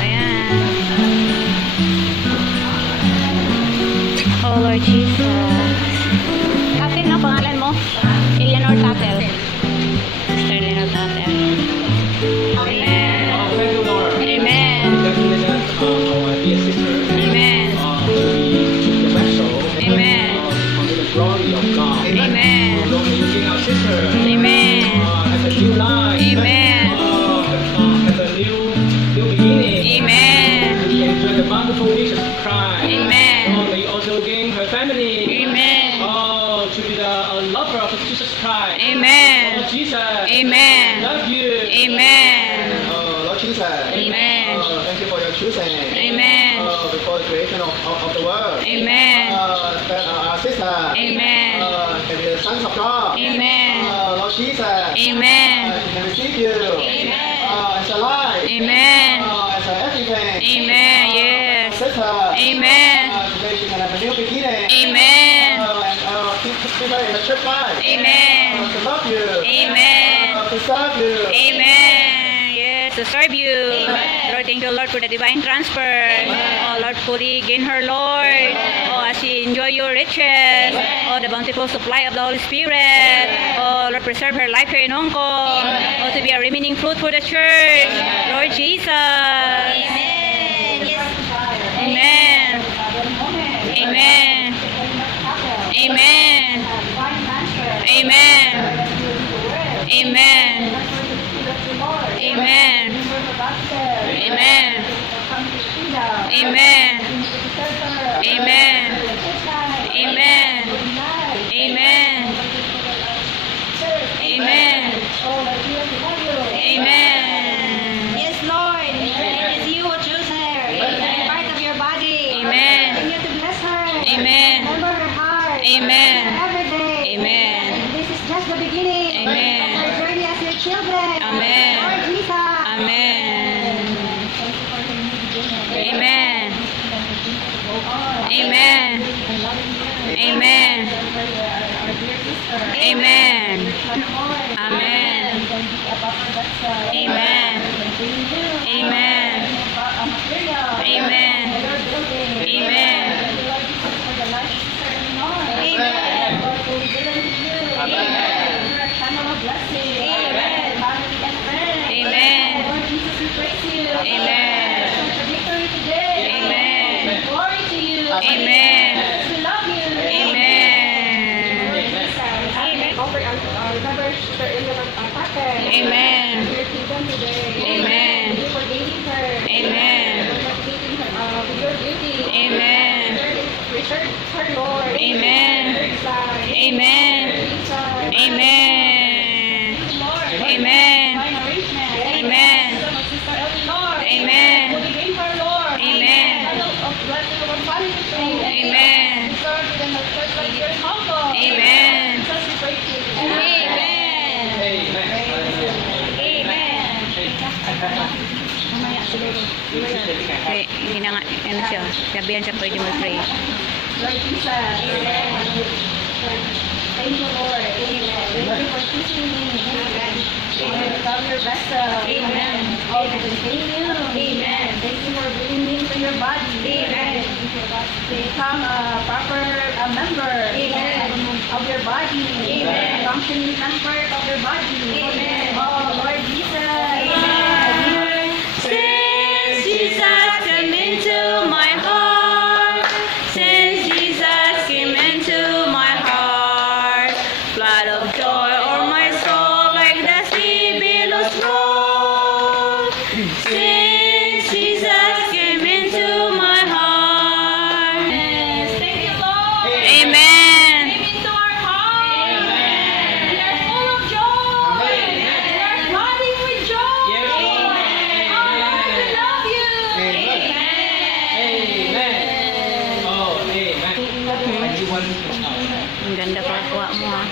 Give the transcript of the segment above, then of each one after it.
Ayan. Oh Lord Jesus. Tatel, no? Pangalan mo? Eleanor Tatel. Sister Eleanor Tatel. Amen. Thank you, Lord. Amen. Definitely, our dear sister, Amen. the vessel, Amen. under the glory of God. Amen. Lord, using our sister, Amen. as a new life, Amen. as a new beginning. Amen. We enjoy the wonderful Jesus Christ. Amen. Lord, may also gain her family. Amen. Oh, to be the lover of Jesus Christ. Amen. Lord Jesus. Amen. Love you. Amen. Lord Jesus, Amen. thank you for your choosing. Amen. Before the creation of the world. Amen. That our sister. Amen. Can be the sons of God. Amen. Lord Jesus. Amen. Can receive you. Amen. As a life. Amen. As a everything. Amen. Yes. Sister. Amen. Today she can have a new beginning. Amen. And keep her in the church life. Amen. To love you. Amen. To serve you. Amen. Yes, to serve you. Lord, thank you, Lord, for the divine transfer. Oh, Lord, fully gain her, Lord. Oh, as she enjoy your riches. Oh, the bountiful supply of the Holy Spirit. Oh, Lord, preserve her life here in Hong Kong. Oh, to be a remaining fruit for the church. Lord Jesus. Amen. Amen. Amen. Amen. Amen. Amen. Amen. Amen. Amen. Amen. Amen. Amen. Amen. Yes, Lord. It is you who choose her. Every part of your body. Amen. Continue to bless her. Amen. Remember her heart. Amen. Every day. Amen. This is just the beginning. Amen. Of her journey as your children. Amen. Lord Jesus. Amen. Amen. Amen. Amen. Amen. Amen. Amen. Amen. Amen. Amen. Amen. Amen. Amen. Glory to you. Amen. We love you. Amen. Remember, Sister Eleanor Tatel. Amen. Your kingdom today. Amen. You forgiving her. Amen. Forgiving her with your beauty. Amen. Preserve her, Lord. Amen. Amen. Amen. Amen. Amen. Amen. Amen. Amen. Amen. Eh, hindi na nga, ano siya, sabihan siya pwede mag-pray. Lord Jesus. Thank you, Lord. Amen. Thank you for choosing me. Amen. Become your vessel. Amen. Oh, to continue. Amen. Thank you for bringing me into your body. Amen. To become a proper member. Amen. Of your body. Amen. A functioning member of your body. Amen. Oh, Lord Jesus. Amen. Since Jesus came into my heart, since Jesus came into my heart, flood of joy o'er my soul like the sea billows roll. Since Jesus came into my heart. Yes. Thank you, Lord. Amen. Came into our heart. Amen. We are full of joy. Amen. We are flooding with joy. Yes, Lord. Oh, Lord, we love you. Amen. Oh, amen. And you want to know. Ang ganda pa kuha mo ha.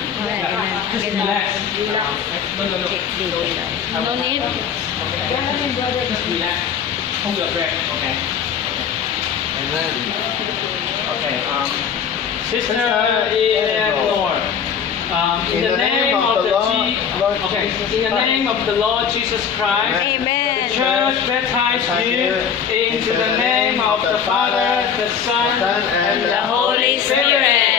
Just relax. No, no, no. No need. Just relax. Hold your breath, okay? Amen. Okay. Sister Eleanor, in the name of the Lord Lord Okay, Jesus in the Christ. name of the Lord Jesus Christ, the Amen. church baptize you into the name of the Father, the Son, and The Holy Spirit.